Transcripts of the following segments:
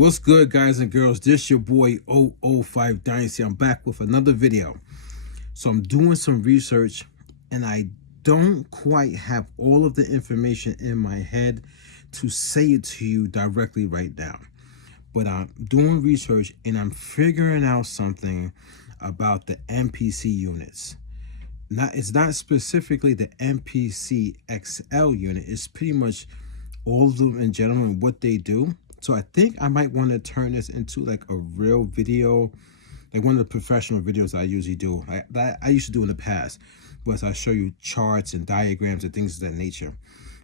What's good, guys and girls? This your boy 005 Dynasty. I'm back with another video. So I'm doing some research and I don't quite have all of the information in my head to say it to you directly right now. But I'm doing research and I'm figuring out something about the MPC units. It's not specifically the MPC XL unit. It's pretty much all of them in general and what they do. So I think I might want to turn this into like a real video, like one of the professional videos I usually do, that I used to do in the past, was I show you charts and diagrams and things of that nature.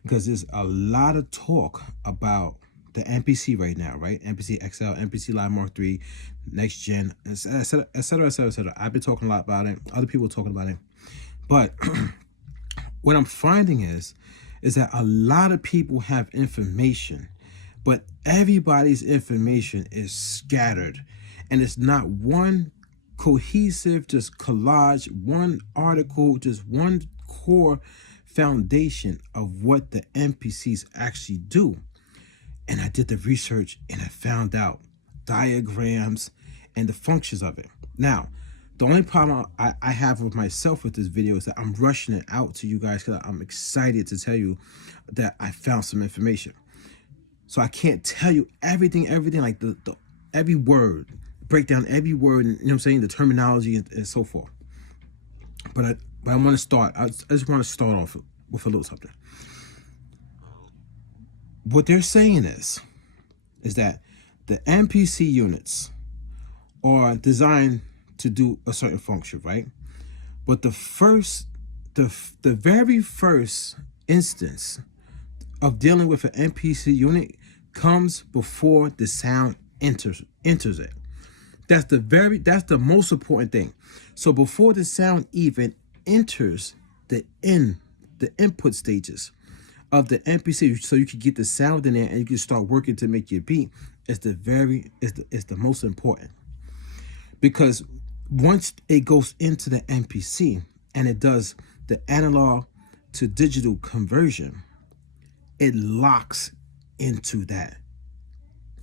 Because there's a lot of talk about the MPC right now, right? MPC XL, MPC Live Mark III, Next Gen, etc., etc., etc. I've been talking a lot about it. Other people are talking about it. But what I'm finding is that a lot of people have information, but everybody's information is scattered. And it's not one cohesive, just collage, one article, just one core foundation of what the MPCs actually do. And I did the research and I found out diagrams and the functions of it. Now, the only problem I have with myself with this video is that I'm rushing it out to you guys because I'm excited to tell you that I found some information. So I can't tell you everything, like the every word, break down every word, and, you know what I'm saying, the terminology and so forth. But I want to start. I just want to start off with a little something. What they're saying is that the MPC units are designed to do a certain function, right? But the very first instance of dealing with an MPC unit comes before the sound enters it. That's the most important thing. So before the sound even enters the input stages of the MPC, so you can get the sound in there and you can start working to make your beat, is the most important. Because once it goes into the MPC and it does the analog to digital conversion, it locks into that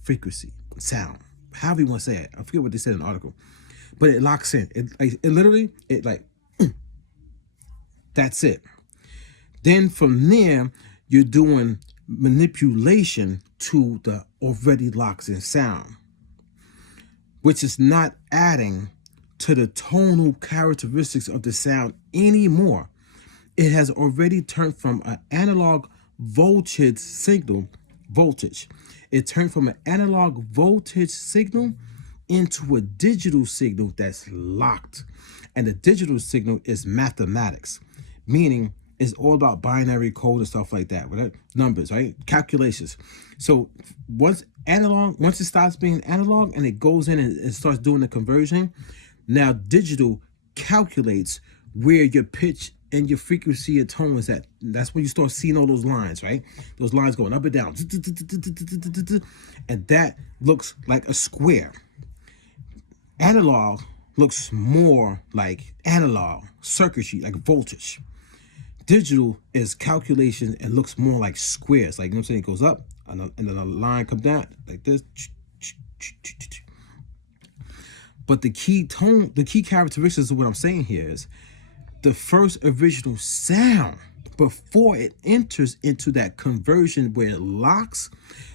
frequency, sound, however you want to say it. I forget what they said in the article, but it locks in. That's it. Then from there, you're doing manipulation to the already locked in sound, which is not adding to the tonal characteristics of the sound anymore. It has already turned from an analog voltage signal, It turned from an analog voltage signal into a digital signal that's locked. And the digital signal is mathematics, meaning it's all about binary code and stuff like that, right? Numbers, right? Calculations. So once it stops being analog and it goes in and it starts doing the conversion, now digital calculates where your pitch and your frequency and tone is at. That's when you start seeing all those lines, right? Those lines going up and down. And that looks like a square. Analog looks more like analog circuitry, like voltage. Digital is calculation and looks more like squares. Like, you know what I'm saying? It goes up and then a line comes down like this. But the key characteristics of what I'm saying here is the first original sound before it enters into that conversion where it locks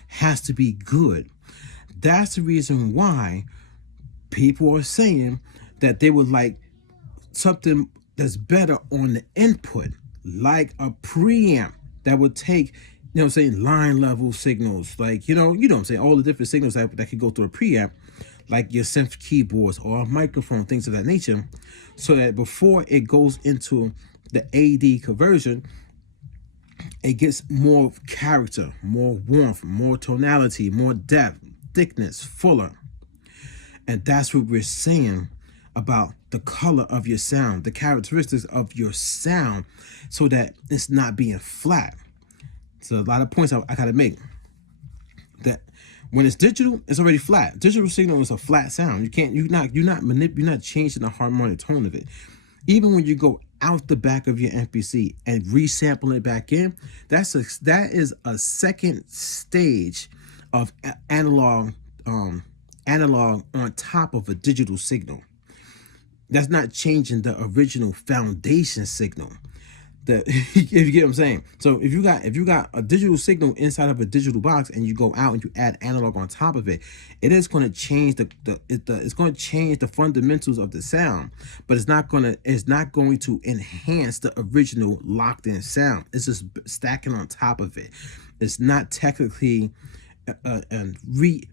has to be good. That's the reason why people are saying that they would like something that's better on the input, like a preamp that would take, you know what I'm saying, line level signals, like, you know what I'm saying, all the different signals that could go through a preamp, like your synth keyboards or a microphone, things of that nature, so that before it goes into the AD conversion, it gets more character, more warmth, more tonality, more depth, thickness, fuller. And that's what we're saying about the color of your sound, the characteristics of your sound, so that it's not being flat. So a lot of points I gotta make. That when it's digital, it's already flat. Digital signal is a flat sound. You're not changing the harmonic tone of it. Even when you go out the back of your MPC and resample it back in, that is a second stage of analog analog on top of a digital signal. That's not changing the original foundation signal. If you get what I'm saying. So if you got a digital signal inside of a digital box and you go out and you add analog on top of it, it is going to change it's going to change the fundamentals of the sound, but it's not going to enhance the original locked in sound. It's just stacking on top of it. It's not technically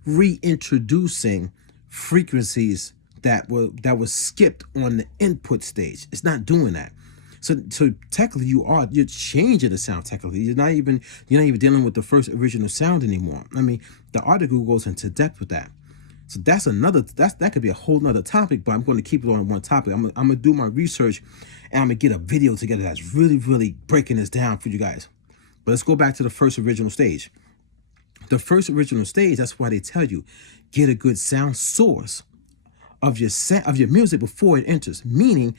reintroducing frequencies that was skipped on the input stage. It's not doing that. So technically you're changing the sound. Technically you're not even dealing with the first original sound anymore. I mean, the article goes into depth with that. So that could be a whole nother topic, but I'm going to keep it on one topic. I'm gonna do my research and I'm gonna get a video together that's really breaking this down for you guys. But let's go back to the first original stage. The first original stage, that's why they tell you, get a good sound source of your music before it enters. Meaning,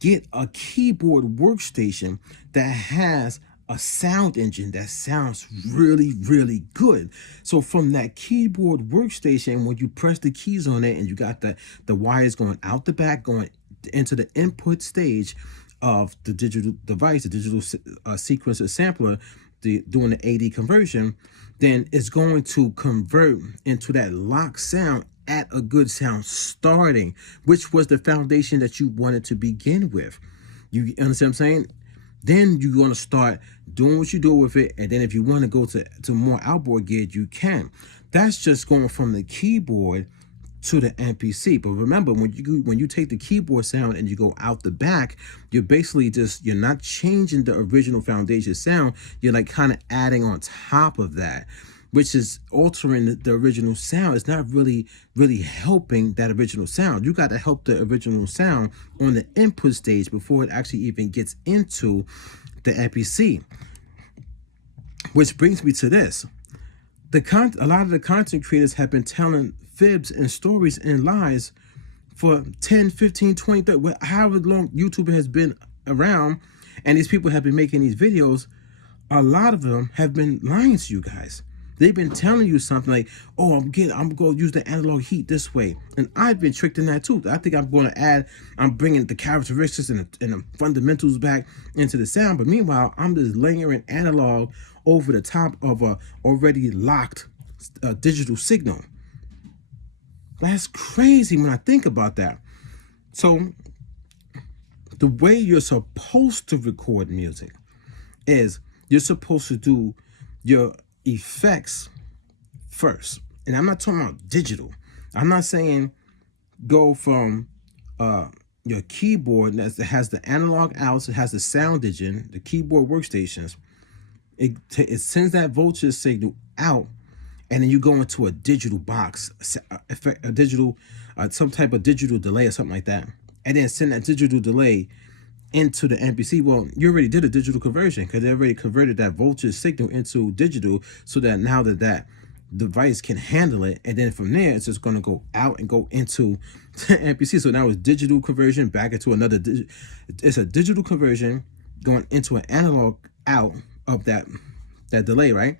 get a keyboard workstation that has a sound engine that sounds really good. So from that keyboard workstation, when you press the keys on it and you got the wires going out the back, going into the input stage of the digital device, the digital sequencer sampler, doing the AD conversion, then it's going to convert into that locked sound at a good sound starting, which was the foundation that you wanted to begin with. You understand what I'm saying? Then you're going to start doing what you do with it, and then if you want to go to more outboard gear, you can. That's just going from the keyboard to the MPC. But remember, when you take the keyboard sound and you go out the back, you're basically you're not changing the original foundation sound. You're like kind of adding on top of that, which is altering the original sound. It's not really helping that original sound. You got to help the original sound on the input stage before it actually even gets into the MPC. Which brings me to this. A lot of the content creators have been telling fibs and stories and lies for 10, 15, 20, 30, however long YouTube has been around, and these people have been making these videos. A lot of them have been lying to you guys. They've been telling you something like, oh, I'm going to use the analog heat this way. And I've been tricked in that too. I think I'm bringing the characteristics and the fundamentals back into the sound. But meanwhile, I'm just layering analog over the top of a already locked digital signal. That's crazy when I think about that. So the way you're supposed to record music is you're supposed to do your effects first. And I'm not talking about digital. I'm not saying go from your keyboard that has the analog outs, it has the sound engine, the keyboard workstations. It sends that voltage signal out, and then you go into a digital box, a digital, some type of digital delay or something like that, and then send that digital delay into the MPC. Well, you already did a digital conversion because they already converted that voltage signal into digital, so that now that device can handle it, and then from there it's just going to go out and go into the MPC. So now it's digital conversion back into another. It's a digital conversion going into an analog out of that delay, right?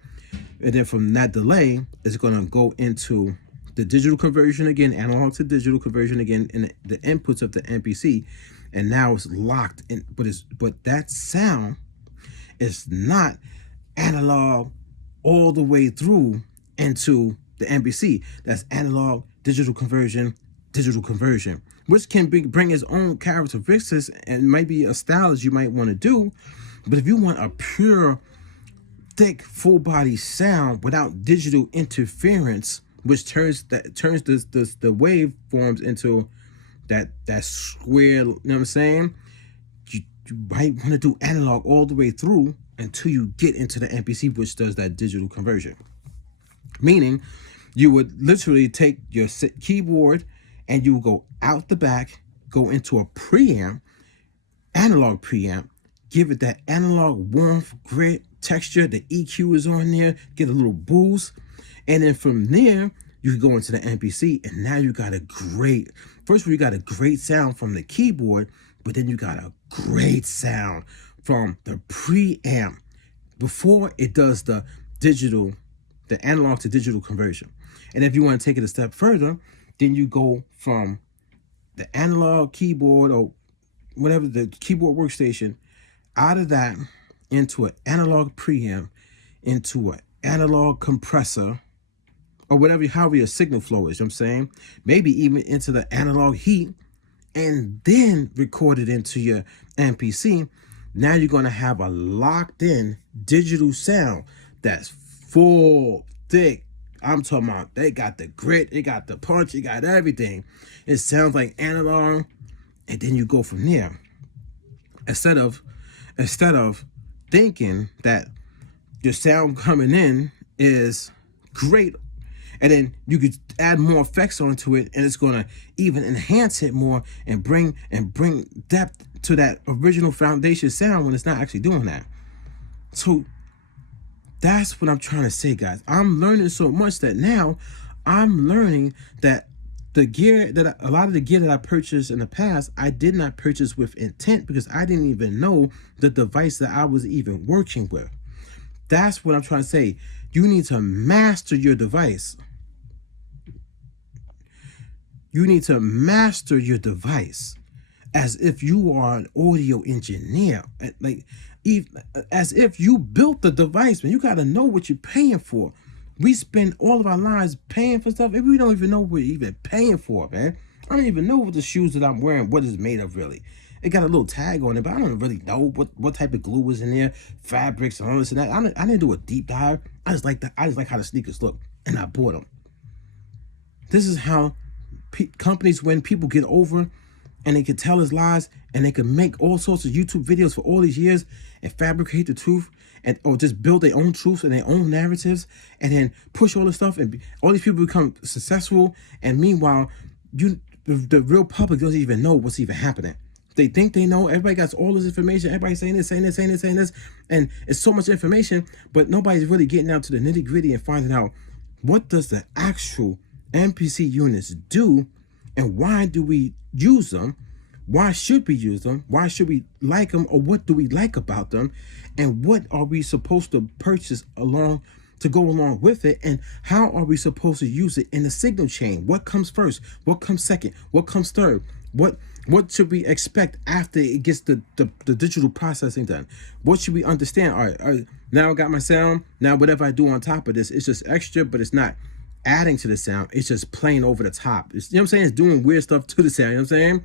And then from that delay, it's going to go into the digital conversion again, analog to digital conversion again, in the inputs of the MPC, and now it's locked in. But that sound is not analog all the way through into the MPC. That's analog, digital conversion, which can bring its own characteristics and might be a style that you might want to do. But if you want a pure, thick, full body sound without digital interference, which turns the waveforms into that square, you know what I'm saying? You might want to do analog all the way through until you get into the MPC, which does that digital conversion. Meaning, you would literally take your keyboard and you would go out the back, go into a preamp, analog preamp, give it that analog warmth, grit, texture. The EQ is on there, get a little boost, and then from there you can go into the MPC, and now you got first of all, you got a great sound from the keyboard, but then you got a great sound from the preamp before it does the analog to digital conversion. And if you want to take it a step further, then you go from the analog keyboard or whatever, the keyboard workstation, out of that into an analog preamp, into an analog compressor, or whatever, however your signal flow is, you know what I'm saying? Maybe even into the analog heat, and then record it into your MPC. Now you're going to have a locked in digital sound that's full, thick. I'm talking about they got the grit, it got the punch, it got everything. It sounds like analog, and then you go from there. Instead of thinking that your sound coming in is great, and then you could add more effects onto it, and it's gonna even enhance it more and bring depth to that original foundation sound when it's not actually doing that. So that's what I'm trying to say, guys. I'm learning so much that now I'm learning that the gear that a lot of the gear that I purchased in the past, I did not purchase with intent, because I didn't even know the device that I was even working with. That's what I'm trying to say. You need to master your device. You need to master your device as if you are an audio engineer, like as if you built the device, man. You got to know what you're paying for. We spend all of our lives paying for stuff, and we don't even know what we're even paying for, man. I don't even know what the shoes that I'm wearing, what it's made of, really. It got a little tag on it, but I don't really know what type of glue is in there, fabrics and all this and that. I didn't do a deep dive. I just like how the sneakers look, and I bought them. This is how companies, when people get over and they can tell us lies, and they can make all sorts of YouTube videos for all these years and fabricate the truth, and or just build their own truths and their own narratives, and then push all this stuff, and all these people become successful, and meanwhile the real public doesn't even know what's even happening. They think they know. Everybody got all this information. Everybody's saying this, and it's so much information, but nobody's really getting down to the nitty gritty and finding out what does the actual MPC units do, and why do we use them? Why should we use them? Why should we like them? Or what do we like about them? And what are we supposed to purchase to go along with it? And how are we supposed to use it in the signal chain? What comes first? What comes second? What comes third? What should we expect after it gets the digital processing done? What should we understand? All right, now I got my sound. Now whatever I do on top of this, it's just extra, but it's not adding to the sound. It's just playing over the top. You know what I'm saying? It's doing weird stuff to the sound. You know what I'm saying?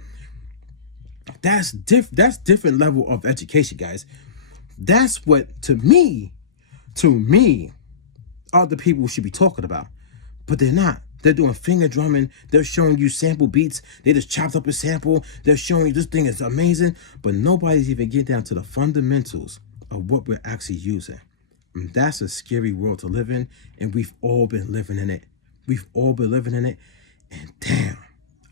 That's different level of education, guys. That's what to me, other people should be talking about. But they're not. They're doing finger drumming. They're showing you sample beats. They just chopped up a sample. They're showing you this thing is amazing. But nobody's even getting down to the fundamentals of what we're actually using. And that's a scary world to live in. And we've all been living in it. And damn,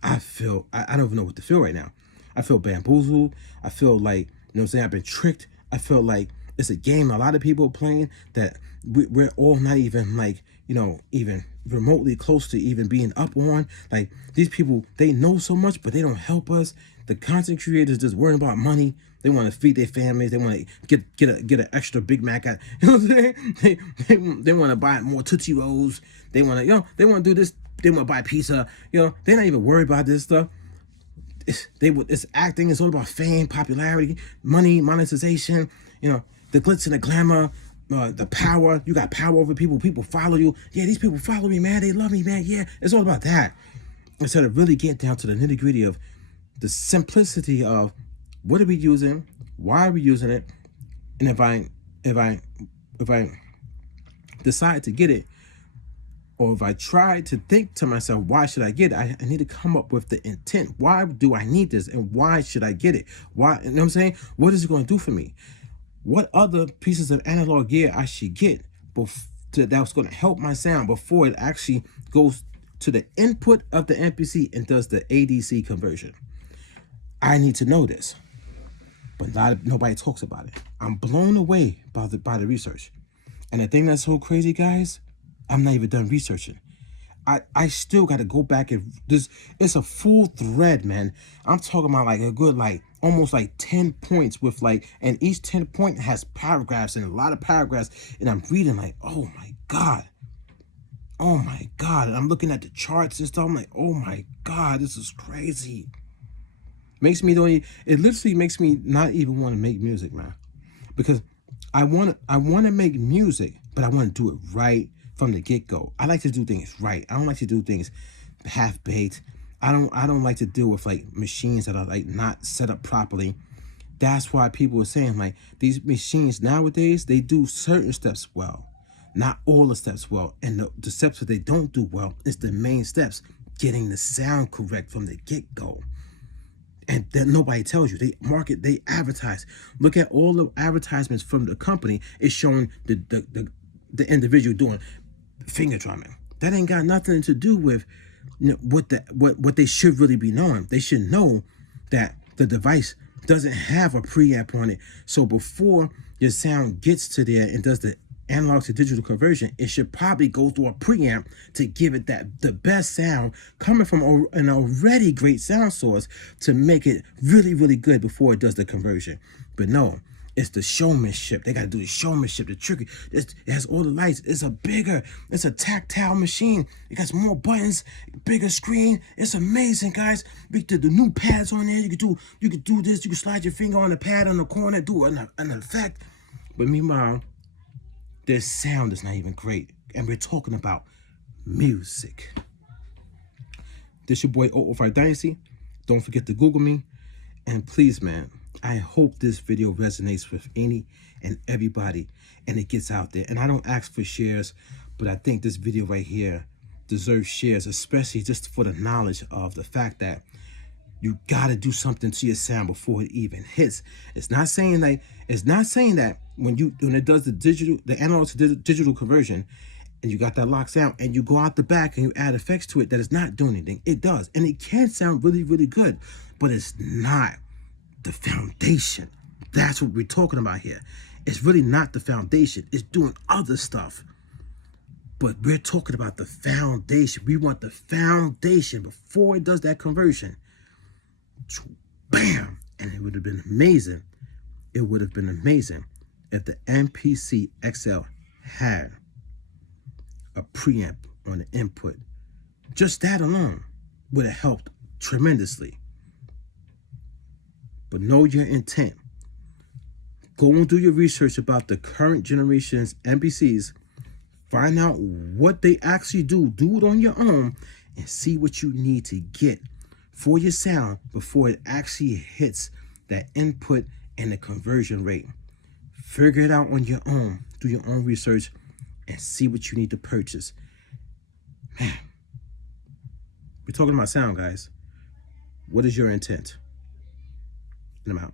I don't even know what to feel right now. I feel bamboozled. I feel like, you know what I'm saying, I've been tricked. I feel like it's a game a lot of people are playing that we're all not even like, you know, even remotely close to even being up on. Like, these people, they know so much, but they don't help us. The content creators just worrying about money. They want to feed their families. They want to get an extra Big Mac at, you know what I'm saying? They want to buy more Tootsie Rolls. They want to, they want to do this. They want to buy pizza. They're not even worried about this stuff. It's acting. It's all about fame, popularity, money, monetization. The glitz and the glamour, the power. You got power over people. People follow you. Yeah, these people follow me, man. They love me, man. Yeah, it's all about that. Instead of really getting down to the nitty gritty of the simplicity of what are we using, why are we using it, and if I decide to get it, or if I try to think to myself, why should I get it? I need to come up with the intent. Why do I need this? And why should I get it? Why? You know what I'm saying? What is it going to do for me? What other pieces of analog gear I should get that's going to help my sound before it actually goes to the input of the MPC and does the ADC conversion? I need to know this. But nobody talks about it. I'm blown away by the research. And the thing that's so crazy, guys, I'm not even done researching. I still got to go back and it's a full thread, man. I'm talking about like a good, almost 10 points with and each 10 point has paragraphs and a lot of paragraphs. And I'm reading oh my God. oh my God. And I'm looking at the charts and stuff. I'm like, oh my God, this is crazy. Makes me it literally makes me not even want to make music, man. Because I want to make music, but I want to do it right from the get-go. I like to do things right. I don't like to do things half-baked. I don't like to deal with like machines that are like not set up properly. That's why people are saying like these machines nowadays, they do certain steps well, not all the steps well. And the steps that they don't do well is the main steps, getting the sound correct from the get-go. And that nobody tells you. They market, they advertise. Look at all the advertisements from the company. It's showing the individual doing finger drumming. That ain't got nothing to do with, you know, what they should really be knowing. They should know that the device doesn't have a preamp on it. So before your sound gets to there and does the analog to digital conversion, it should probably go through a preamp to give it the best sound coming from an already great sound source to make it really, really good before it does the conversion. But no, it's the showmanship. They got to do the showmanship, the tricky. It has all the lights. It's a tactile machine. It got more buttons, bigger screen. It's amazing, guys. We did the new pads on there. You could do this. You can slide your finger on the pad on the corner, do an effect. But meanwhile, their sound is not even great. And we're talking about music. This your boy 005 Dynasty. Don't forget to Google me. And please, man, I hope this video resonates with any and everybody and it gets out there. And I don't ask for shares, but I think this video right here deserves shares, especially just for the knowledge of the fact that you gotta do something to your sound before it even hits. It's not saying that when it does the analog to digital conversion, and you got that locked sound, and you go out the back and you add effects to it, that it's not doing anything. It does, and it can sound really, really good, but it's not the foundation. That's what we're talking about here. It's really not the foundation. It's doing other stuff. But we're talking about the foundation. We want the foundation before it does that conversion. Bam! And it would have been amazing. It would have been amazing if the MPC XL had a preamp on the input. Just that alone would have helped tremendously. But know your intent. Go and do your research about the current generation's MPCs. Find out what they actually do. Do it on your own and see what you need to get for your sound before it actually hits that input and the conversion rate. Figure it out on your own. Do your own research and see what you need to purchase. Man, we're talking about sound, guys. What is your intent? And I'm out.